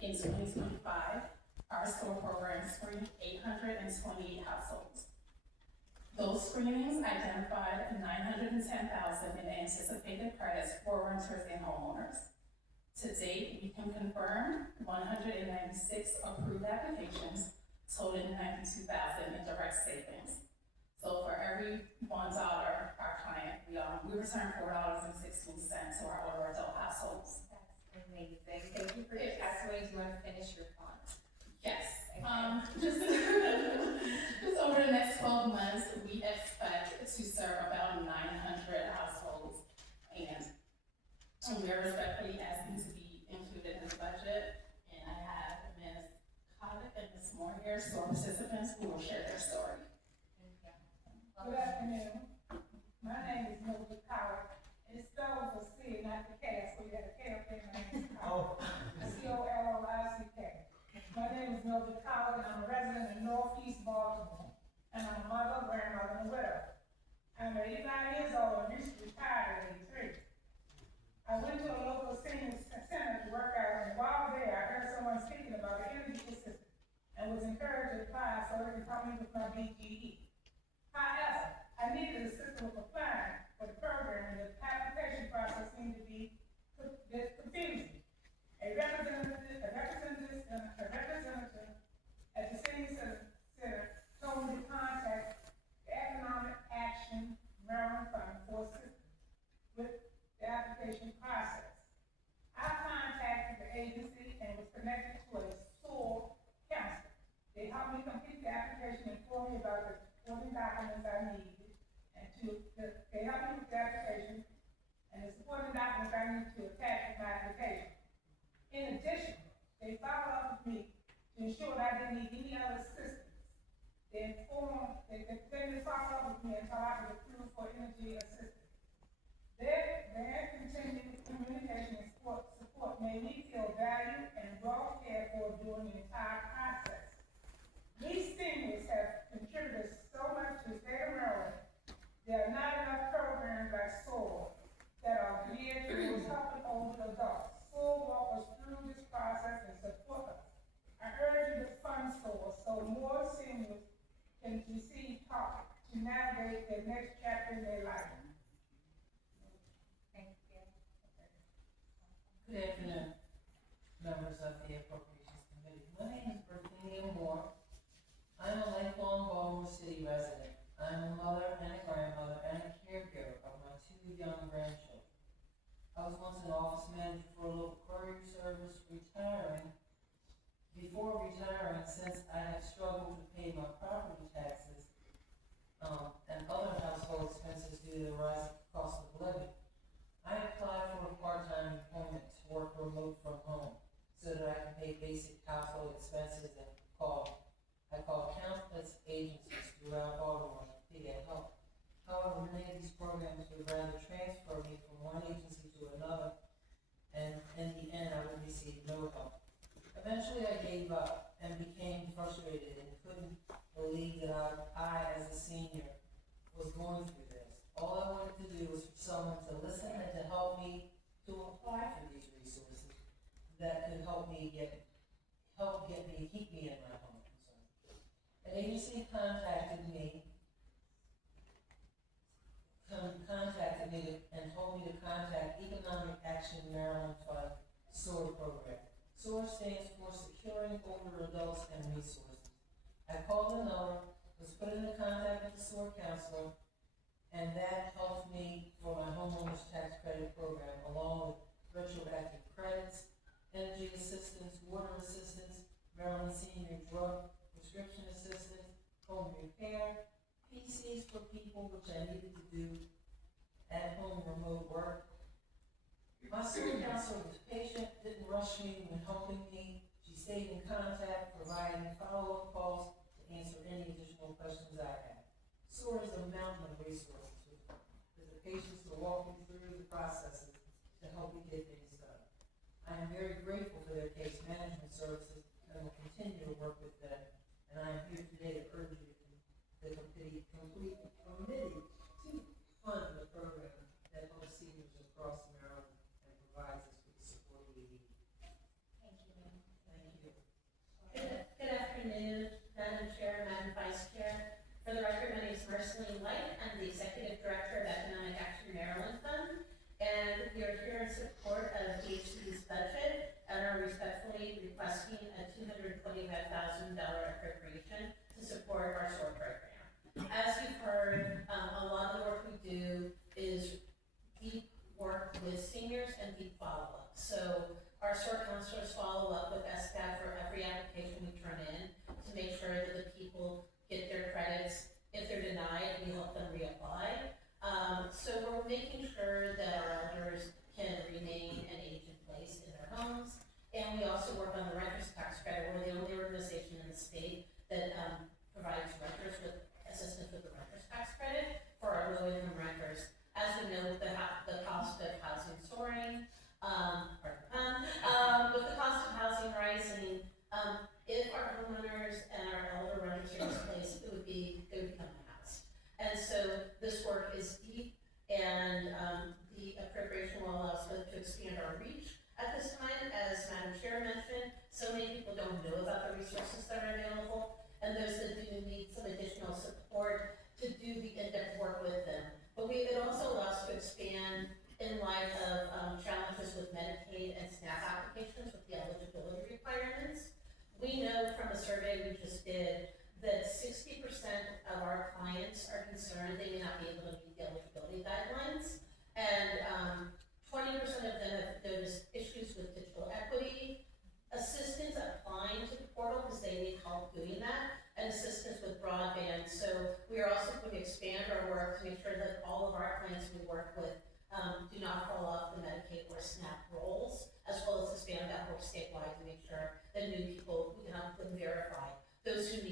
In 2025, our SOAR program screened 828 households. Those screenings identified 910,000 in anticipated credits for renters and homeowners. To date, we can confirm 196 approved applications, totaling 92,000 in direct savings. So for every $1 our client, we return $4.16 to our older adult households. That's amazing. Thank you for your testimony. Do you want to finish your thought? Yes. Okay. Just over the next 12 months, we expect to serve about 900 households, and we are respectfully asking to be included in the budget. And I have Ms. Covick and Ms. Moore here, SOAR participants, who will share their story. Good afternoon. My name is Mildred Coward, and it's spelled with a C, not the K, so you had a K up there. My name is Coward. C-O-L-L-I-C-K. My name is Mildred Coward, and I'm a resident in Northeast Baltimore, and I'm a mother, grandmother, and widow. I'm 89 years old and recently retired at 83. I went to a local senior center to work out, and while there, I heard someone speaking about the energy assistance and was encouraged to apply so they could come in with my BGE. However, I needed assistance with applying for the program, and the application process seemed to be confusing. A representative at the senior center told me to contact the Economic Action Maryland Fund for assistance with the application process. I contacted the agency and was connected to a SOAR counselor. They helped me complete the application and informed me about the supporting documents I needed, and they helped me with the application and the supporting documents I need to attach with my application. In addition, they followed up with me to ensure that I didn't need any other assistance. They continued to follow up with me until I was approved for energy assistance. Their continued communication and support made me feel valued and well cared for during the entire process. These seniors have contributed so much to the state of Maryland. There are not enough programs like SOAR that are geared towards helping older adults. SOAR walk us through this process and support us. I urge you to fund SOAR so more seniors can receive help to navigate their next chapter in their life. Thank you. Good afternoon, members of the Appropriations Committee. My name is Francine Moore. I'm a lifelong Baltimore City resident. I'm a mother and a grandmother and a caregiver of my 2 young grandchildren. I was once an office manager for a local courier service, before retiring, since I have struggled to pay my property taxes and other household expenses due to the rising cost of living. I applied for a part-time employment to work remote from home so that I can pay basic household expenses and I called countless agencies throughout Baltimore to get help. However, many of these programs would rather transfer me from one agency to another, and in the end, I would receive no help. Eventually, I gave up and became frustrated and couldn't believe that I, as a senior, was going through this. All I wanted to do was for someone to listen and to help me to apply for these resources that could keep me in my home. An agency contacted me and told me to contact Economic Action Maryland Fund SOAR program. SOAR stands for Securing Older Adults and Resources. I called the number, was put into contact with the SOAR counselor, and that helped me for my homeowner's tax credit program, along with retroactive credits, energy assistance, water assistance, Maryland senior drug prescription assistance, home repair, PCs for people, which I needed to do at home remote work. My SOAR counselor was patient, didn't rush me when helping me. She stayed in contact, providing follow-up calls to answer any additional questions I had. SOAR is a mountain of resources with the patience to walk me through the processes to help me get things done. I am very grateful for their case management services and will continue to work with them. And I am here today to urge you the committee to fund the program that helps seniors across Maryland and provides us with the support we need. Thank you, ma'am. support our SOAR program. As you've heard, a lot of the work we do is deep work with seniors and deep follow-up. So our SOAR counselors follow up with SCAD for every application we turn in to make sure that the people get their credits. If they're denied, we help them reapply. So we're making sure that our elders can remain and age in place in their homes. And we also work on the renters tax credit. We're the only organization in the state that provides renters with assistance with the renters tax credit for our low-income renters. As we know, with the cost of housing soaring, with the cost of housing rising, if our homeowners and our elder renters are displaced, it would become a house. And so this work is deep, and the appropriation will allow us to expand our reach. At this time, as Madam Chair mentioned, so many people don't know about the resources that are available, and those that do need some additional support to do the in-depth work with them. But it also allows us to expand in light of challenges with Medicaid and SNAP applications with the eligibility requirements. We know from a survey we just did that 60% of our clients are concerned they may not be able to meet the eligibility guidelines, and 20% of them have noticed issues with digital equity, assistance applying to the portal because they need help doing that, and assistance with broadband. So we are also going to expand our work to make sure that all of our clients we work with do not fall off the Medicaid or SNAP rolls, as well as expand that work statewide to make sure that new people, we can help them verify. Those who